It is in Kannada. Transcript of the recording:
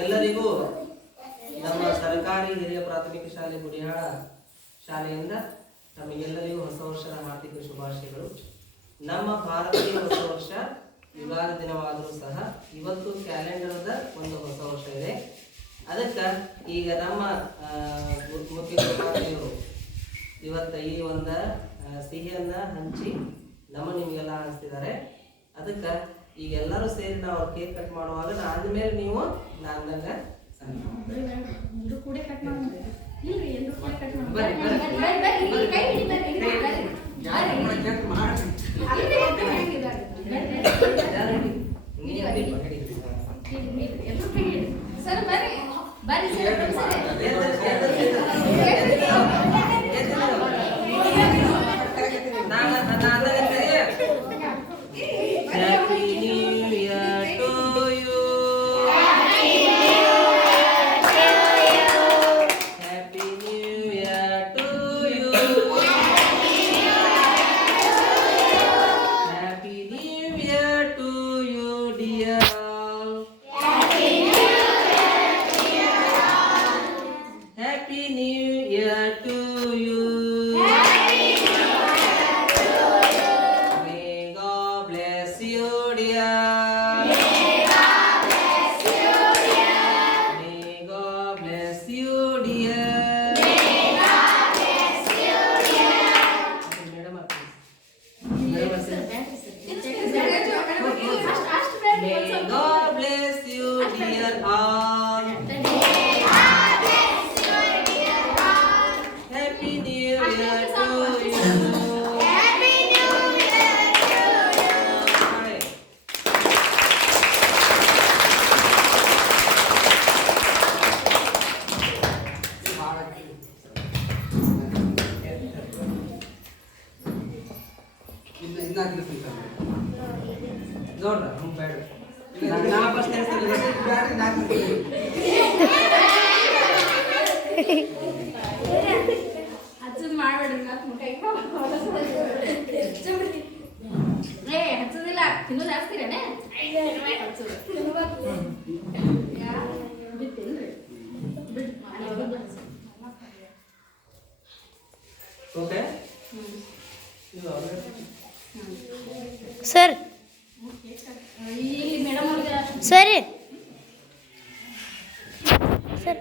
ಎಲ್ಲರಿಗೂ ನಮ್ಮ ಸರ್ಕಾರಿ ಹಿರಿಯ ಪ್ರಾಥಮಿಕ ಶಾಲೆ ಗುಡಿಯಾಳ ಶಾಲೆಯಿಂದ ನಮಗೆಲ್ಲರಿಗೂ ಹೊಸ ವರ್ಷದ ಹಾರ್ದಿಕ ಶುಭಾಶಯಗಳು. ನಮ್ಮ ಭಾರತೀಯ ಹೊಸ ವರ್ಷ ಯುಗಾದಿ ದಿನವಾದರೂ ಸಹ ಇವತ್ತು ಕ್ಯಾಲೆಂಡರ್ದ ಒಂದು ಹೊಸ ವರ್ಷ ಇದೆ. ಅದಕ್ಕೆ ಈಗ ನಮ್ಮ ಮುಖ್ಯ ಗುರುಗಳು ಇವತ್ತು ಈ ಒಂದು ಸಿಹಿಯನ್ನ ಹಂಚಿ ನಿಮಗೆಲ್ಲ ಹಂಚ್ತಿದ್ದಾರೆ. ಅದಕ್ಕೆ ಈಗ ಎಲ್ಲರೂ ಸೇರಿ ನಾವು ಕೇಕ್ ಕಟ್ ಮಾಡುವಾಗ ಅಂದಮೇಲೆ ನೀವು ನಂದಂಗ ನೋಡ್ರ ಬೇಡ ನಾ ಫಸ್ಟ್ ಹಚ್ಚೋದಿಲ್ಲ ತಿನ್ನೋದು ಹಾಕ್ತೀರೇನೆ ಓಕೆ ಸರ್ ಸರಿ ಸರ್